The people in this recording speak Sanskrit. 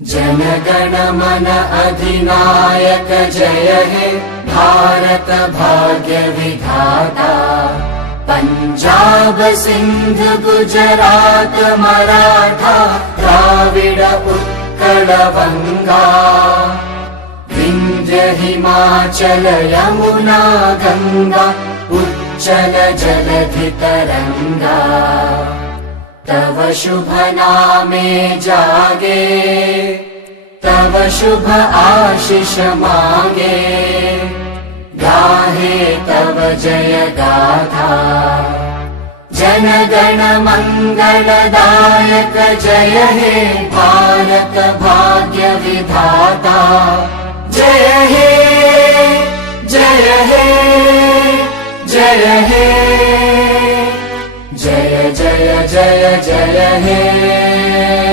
जनगण मन अधिनायक जय हे भारत भाग्य विधाता। पंजाब सिंध गुजरात मराठा द्राविड उत्कल बंगा। विंध्य हिमाचल यमुना गंगा उच्चल जलधि तरंगा। तव शुभ नामे जागे तव शुभ आशीष मागे। गाहे तव जय गाथा जनगण मंगलदायक जय हे भारत भाग्य विधाता। जय हे जय हे जय हे जय जय जय जय हे।